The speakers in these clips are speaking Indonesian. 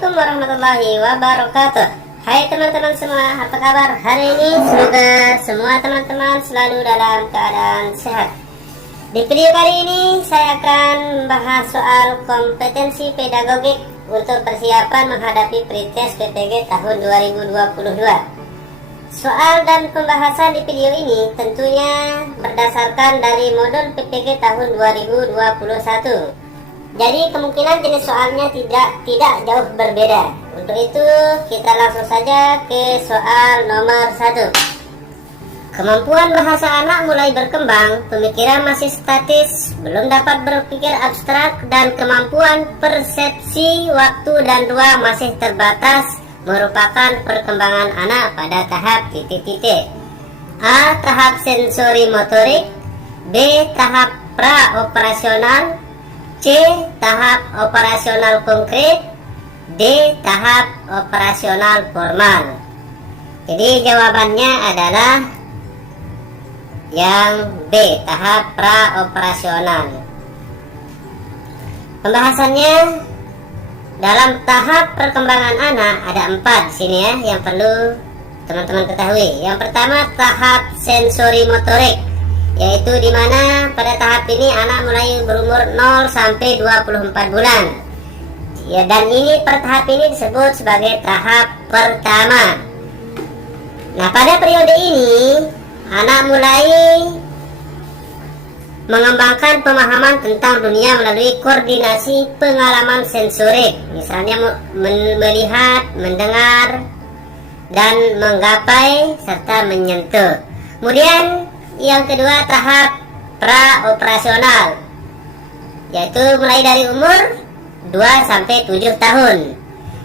Assalamualaikum warahmatullahi wabarakatuh. Hai teman-teman semua, apa kabar hari ini? Semoga semua teman-teman selalu dalam keadaan sehat. Di video kali ini saya akan membahas soal kompetensi pedagogik untuk persiapan menghadapi pretest PPG tahun 2022. Soal dan pembahasan di video ini tentunya berdasarkan dari modul PPG tahun 2021. Jadi kemungkinan jenis soalnya tidak jauh berbeda. Untuk itu kita langsung saja ke soal nomor 1. Kemampuan bahasa anak mulai berkembang, pemikiran masih statis, belum dapat berpikir abstrak, dan kemampuan persepsi waktu dan ruang masih terbatas merupakan perkembangan anak pada tahap titik-titik. A. Tahap sensori motorik, B. Tahap pra-operasional, C. Tahap operasional konkret, D. Tahap operasional formal. Jadi jawabannya adalah yang B, tahap pra-operasional. Pembahasannya dalam tahap perkembangan anak ada 4 di sini ya, yang perlu teman-teman ketahui. Yang pertama tahap sensori motorik, yaitu dimana pada tahap ini anak mulai berumur 0 sampai 24 bulan. Ya, dan ini per tahap ini disebut sebagai tahap pertama. Nah, pada periode ini anak mulai mengembangkan pemahaman tentang dunia melalui koordinasi pengalaman sensorik, misalnya melihat, mendengar, dan menggapai serta menyentuh. Kemudian yang kedua tahap pra-operasional, yaitu mulai dari umur 2 sampai 7 tahun.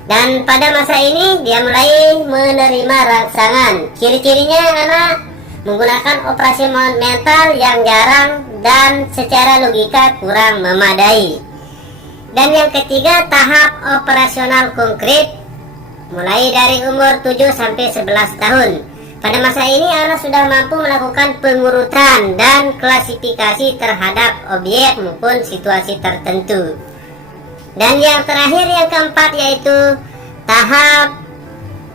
Dan pada masa ini dia mulai menerima rangsangan. Ciri-cirinya anak menggunakan operasi mental yang jarang dan secara logika kurang memadai. Dan yang ketiga tahap operasional konkret, mulai dari umur 7 sampai 11 tahun. Pada masa ini anak sudah mampu melakukan pengurutan dan klasifikasi terhadap objek maupun situasi tertentu. Dan yang terakhir yang keempat yaitu tahap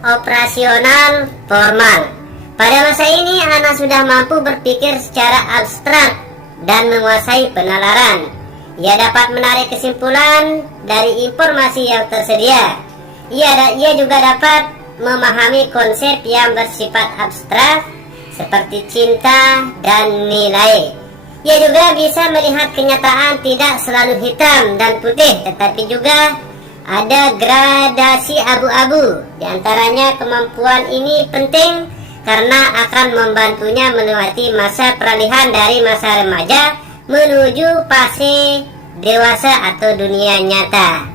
operasional formal. Pada masa ini anak sudah mampu berpikir secara abstrak dan menguasai penalaran. Ia dapat menarik kesimpulan dari informasi yang tersedia. Ia juga dapat memahami konsep yang bersifat abstrak seperti cinta dan nilai. Ia juga bisa melihat kenyataan tidak selalu hitam dan putih, tetapi juga ada gradasi abu-abu. Di antaranya kemampuan ini penting karena akan membantunya melewati masa peralihan dari masa remaja menuju fase dewasa atau dunia nyata.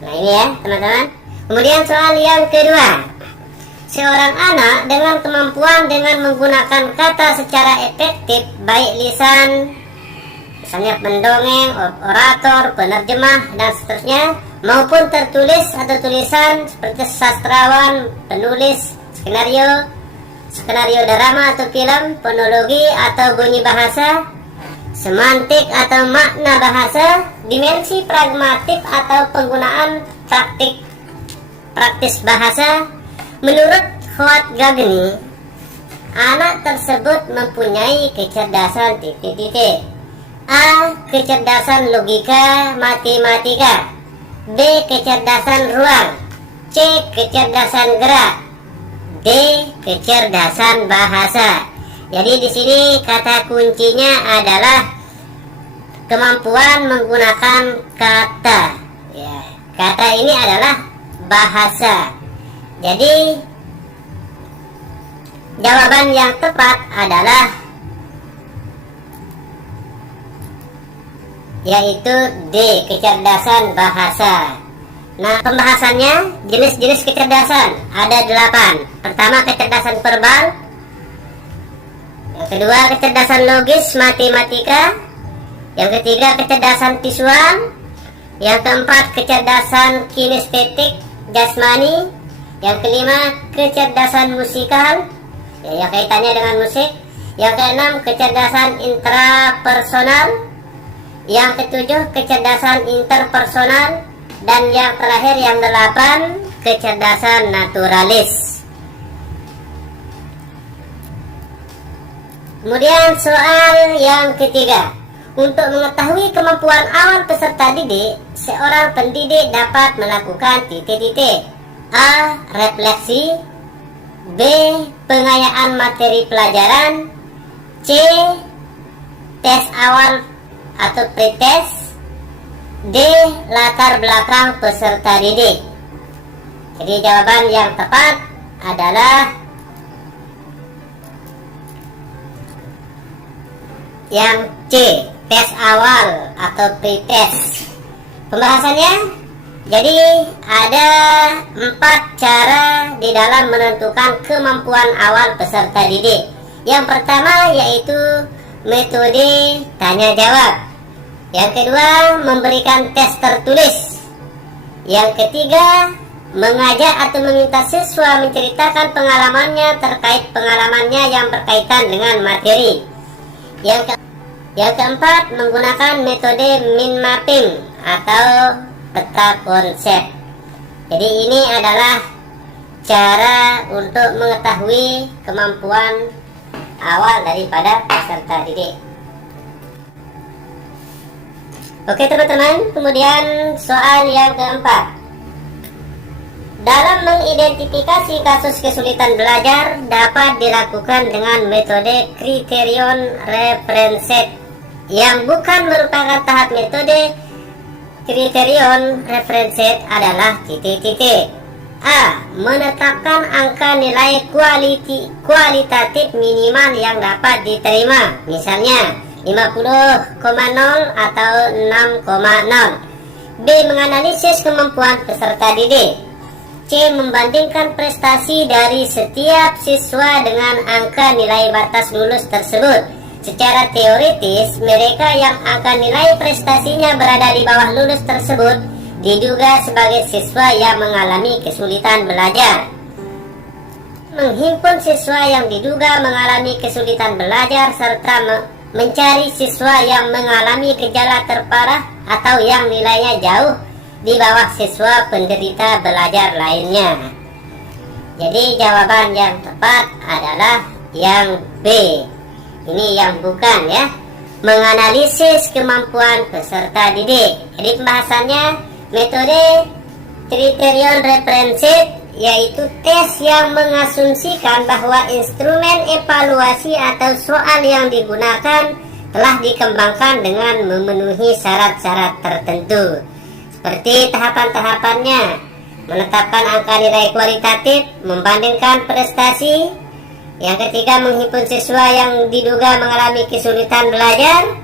Nah ini ya teman-teman. Kemudian soal yang kedua, seorang anak dengan kemampuan dengan menggunakan kata secara efektif, baik lisan, misalnya pendongeng, orator, penerjemah, dan seterusnya, maupun tertulis atau tulisan seperti sastrawan, penulis, skenario drama atau film, fonologi atau bunyi bahasa, semantik atau makna bahasa, dimensi pragmatik atau penggunaan praktis bahasa. Menurut Howard Gagni, anak tersebut mempunyai kecerdasan titik-titik. A. Kecerdasan logika matematika, B. Kecerdasan ruang, C. Kecerdasan gerak, D. Kecerdasan bahasa. Jadi di sini kata kuncinya adalah kemampuan menggunakan kata. Ya, kata ini adalah bahasa. Jadi jawaban yang tepat adalah yaitu D. Kecerdasan bahasa. Nah, pembahasannya jenis-jenis kecerdasan ada 8. Pertama kecerdasan verbal, yang kedua kecerdasan logis matematika, yang ketiga kecerdasan visual, yang keempat kecerdasan kinestetik jasmani, yang kelima kecerdasan musikal, yang kaitannya dengan musik, yang keenam kecerdasan intrapersonal, yang ketujuh kecerdasan interpersonal, Dan yang terakhir yang 8, kecerdasan naturalis. Kemudian soal yang ketiga, untuk mengetahui kemampuan awal peserta didik, seorang pendidik dapat melakukan titik-titik. A. Refleksi. B. Pengayaan materi pelajaran. C. Tes awal atau pretest. D. Latar belakang peserta didik. Jadi jawaban yang tepat adalah yang C, tes awal atau pretest. Pembahasannya, jadi ada 4 cara di dalam menentukan kemampuan awal peserta didik. Yang pertama yaitu metode tanya jawab. Yang kedua, memberikan tes tertulis. Yang ketiga, mengajak atau meminta siswa menceritakan pengalamannya terkait pengalamannya yang berkaitan dengan materi. Yang keempat, menggunakan metode mind mapping atau peta konsep. Jadi ini adalah cara untuk mengetahui kemampuan awal daripada peserta didik. Oke teman-teman, kemudian soal yang keempat. Dalam mengidentifikasi kasus kesulitan belajar dapat dilakukan dengan metode kriterion referenset, yang bukan merupakan tahap metode kriterion referenset adalah titik-titik. A. Menetapkan angka nilai kualitatif minimal yang dapat diterima, misalnya 50,0 atau 6,0. B. Menganalisis kemampuan peserta didik. C. Membandingkan prestasi dari setiap siswa dengan angka nilai batas lulus tersebut. Secara teoritis, mereka yang angka nilai prestasinya berada di bawah lulus tersebut diduga sebagai siswa yang mengalami kesulitan belajar. Menghimpun siswa yang diduga mengalami kesulitan belajar serta mencari siswa yang mengalami gejala terparah atau yang nilainya jauh di bawah siswa penderita belajar lainnya. Jadi jawaban yang tepat adalah yang B. Ini yang bukan ya. Menganalisis kemampuan peserta didik. Jadi pembahasannya metode kriterion referenset, yaitu tes yang mengasumsikan bahwa instrumen evaluasi atau soal yang digunakan telah dikembangkan dengan memenuhi syarat-syarat tertentu. Seperti tahapan-tahapannya, menetapkan angka nilai kualitatif, membandingkan prestasi. Yang ketiga, menghimpun siswa yang diduga mengalami kesulitan belajar.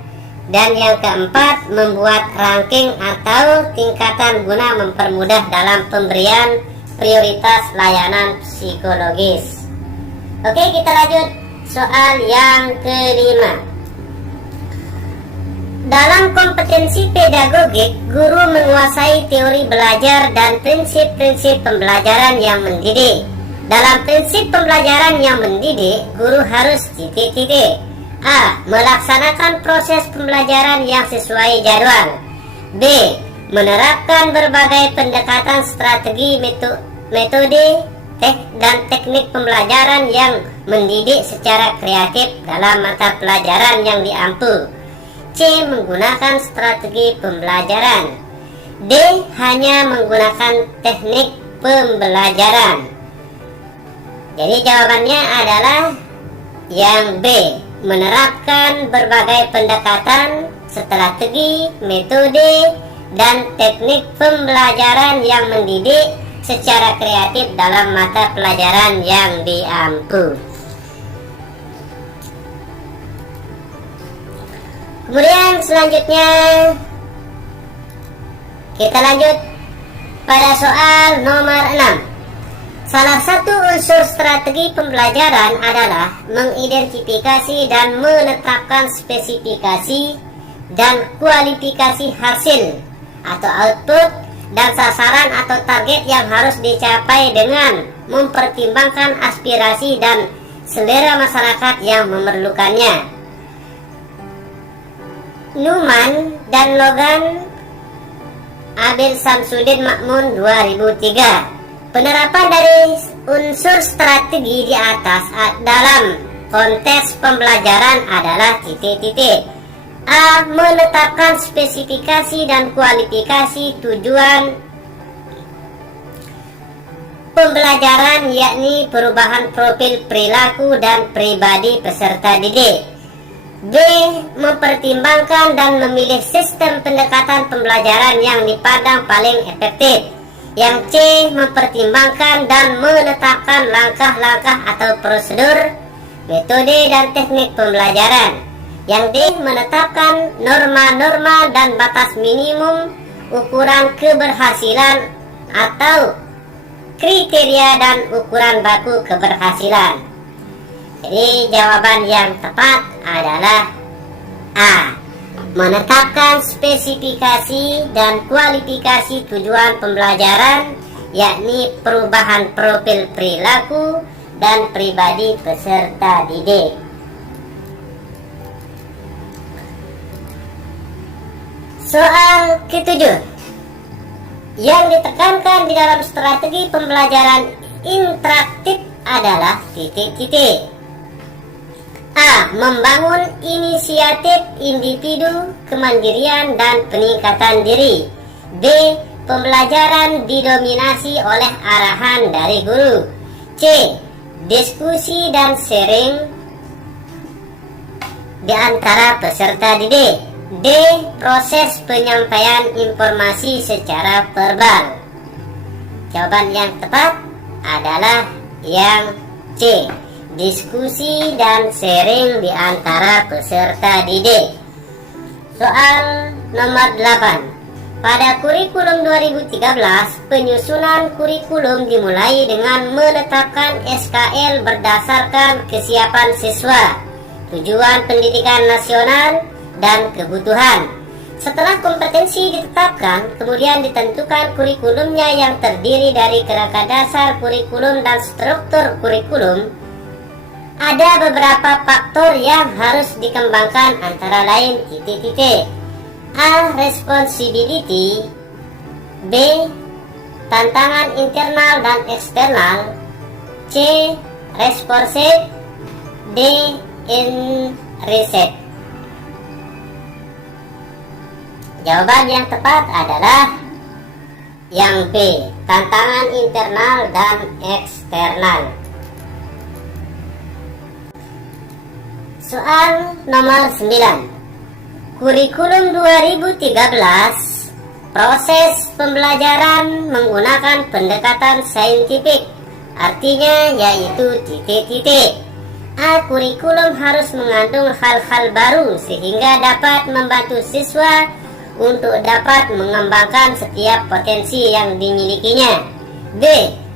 Dan yang keempat, membuat ranking atau tingkatan guna mempermudah dalam pemberian prioritas layanan psikologis. Oke, kita lanjut soal yang kelima. Dalam kompetensi pedagogik, guru menguasai teori belajar dan prinsip-prinsip pembelajaran yang mendidik. Dalam prinsip pembelajaran yang mendidik, guru harus titik-titik. A. Melaksanakan proses pembelajaran yang sesuai jadwal. B. Menerapkan berbagai pendekatan strategi, metode, dan teknik pembelajaran yang mendidik secara kreatif dalam mata pelajaran yang diampu. C. Menggunakan strategi pembelajaran. D. Hanya menggunakan teknik pembelajaran. Jadi jawabannya adalah yang B. Menerapkan berbagai pendekatan, strategi, metode, dan teknik pembelajaran yang mendidik secara kreatif dalam mata pelajaran yang diampu. Kemudian selanjutnya kita lanjut pada soal nomor 6. Salah satu unsur strategi pembelajaran adalah mengidentifikasi dan menetapkan spesifikasi dan kualifikasi hasil atau output dan sasaran atau target yang harus dicapai dengan mempertimbangkan aspirasi dan selera masyarakat yang memerlukannya. Newman dan Logan Amir Syamsuddin Ma'mun 2003. Penerapan dari unsur strategi di atas dalam konteks pembelajaran adalah titik-titik. A. Menetapkan spesifikasi dan kualifikasi tujuan pembelajaran, yakni perubahan profil perilaku dan pribadi peserta didik. B. Mempertimbangkan dan memilih sistem pendekatan pembelajaran yang dipandang paling efektif. Yang C. Mempertimbangkan dan menetapkan langkah-langkah atau prosedur, metode dan teknik pembelajaran. Yang D. Menetapkan norma-norma dan batas minimum ukuran keberhasilan atau kriteria dan ukuran baku keberhasilan. Jadi jawaban yang tepat adalah A. Menetapkan spesifikasi dan kualifikasi tujuan pembelajaran, yakni perubahan profil perilaku dan pribadi peserta didik. Soal ketujuh, yang ditekankan di dalam strategi pembelajaran interaktif adalah titik-titik. A. Membangun inisiatif individu, kemandirian, dan peningkatan diri. B. Pembelajaran didominasi oleh arahan dari guru. C. Diskusi dan sharing di antara peserta didik. D. Proses penyampaian informasi secara verbal. Jawaban yang tepat adalah yang C. Diskusi dan sharing di antara peserta didik. Soal nomor 8. Pada kurikulum 2013, penyusunan kurikulum dimulai dengan menetapkan SKL berdasarkan kesiapan siswa, tujuan pendidikan nasional, dan kebutuhan. Setelah kompetensi ditetapkan, kemudian ditentukan kurikulumnya yang terdiri dari kerangka dasar kurikulum dan struktur kurikulum. Ada beberapa faktor yang harus dikembangkan, antara lain titik-titik. A. Responsibility. B. Tantangan internal dan eksternal. C. Responsive. D. In reset. Jawaban yang tepat adalah yang B. Tantangan internal dan eksternal. Soal nomor 9. Kurikulum 2013, proses pembelajaran menggunakan pendekatan saintifik, artinya yaitu titik-titik. A. Kurikulum harus mengandung hal-hal baru sehingga dapat membantu siswa untuk dapat mengembangkan setiap potensi yang dimilikinya. B.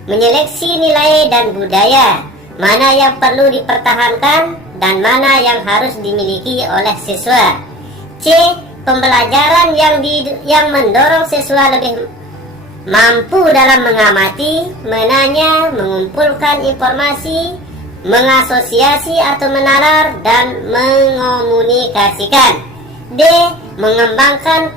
Menyeleksi nilai dan budaya, mana yang perlu dipertahankan dan mana yang harus dimiliki oleh siswa. C. Pembelajaran yang mendorong siswa lebih mampu dalam mengamati, menanya, mengumpulkan informasi, mengasosiasi atau menalar, dan mengomunikasikan. D. Mengembangkan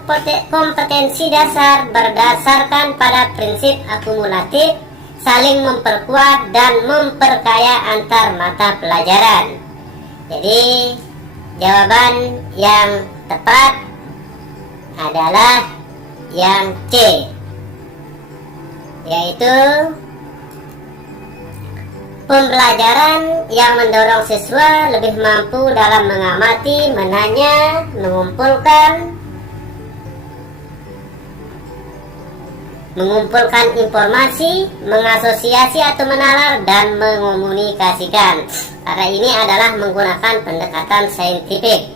kompetensi dasar berdasarkan pada prinsip akumulatif, saling memperkuat dan memperkaya antar mata pelajaran. Jadi jawaban yang tepat adalah yang C, yaitu pembelajaran yang mendorong siswa lebih mampu dalam mengamati, menanya, mengumpulkan informasi, mengasosiasi atau menalar, dan mengomunikasikan. Karena ini adalah menggunakan pendekatan saintifik.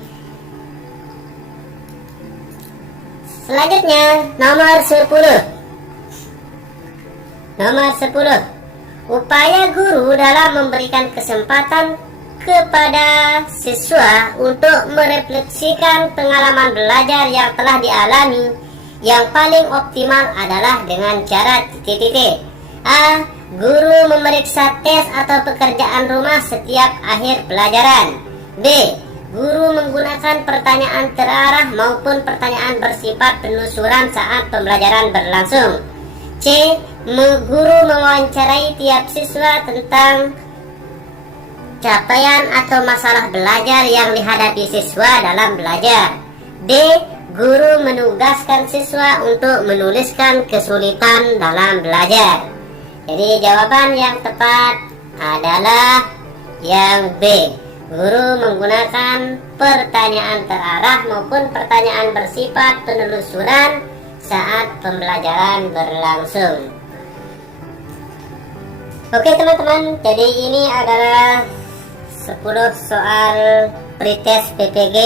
Selanjutnya, nomor 10. Nomor 10. Upaya guru dalam memberikan kesempatan kepada siswa untuk merefleksikan pengalaman belajar yang telah dialami. Yang paling optimal adalah dengan cara titik-titik. A. Guru memeriksa tes atau pekerjaan rumah setiap akhir pelajaran. B. guru menggunakan pertanyaan terarah maupun pertanyaan bersifat penelusuran saat pembelajaran berlangsung. C. Guru mewawancarai tiap siswa tentang capaian atau masalah belajar yang dihadapi siswa dalam belajar. D. Guru menugaskan siswa untuk menuliskan kesulitan dalam belajar. Jadi jawaban yang tepat adalah yang B. Guru menggunakan pertanyaan terarah maupun pertanyaan bersifat penelusuran saat pembelajaran berlangsung. Oke teman-teman, jadi ini adalah 10 soal pretest PPG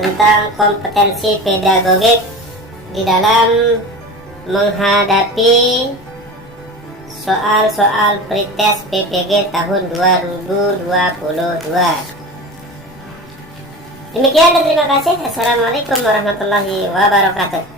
tentang kompetensi pedagogik di dalam menghadapi soal-soal pretest PPG tahun 2022. Demikian dan terima kasih. Assalamualaikum warahmatullahi wabarakatuh.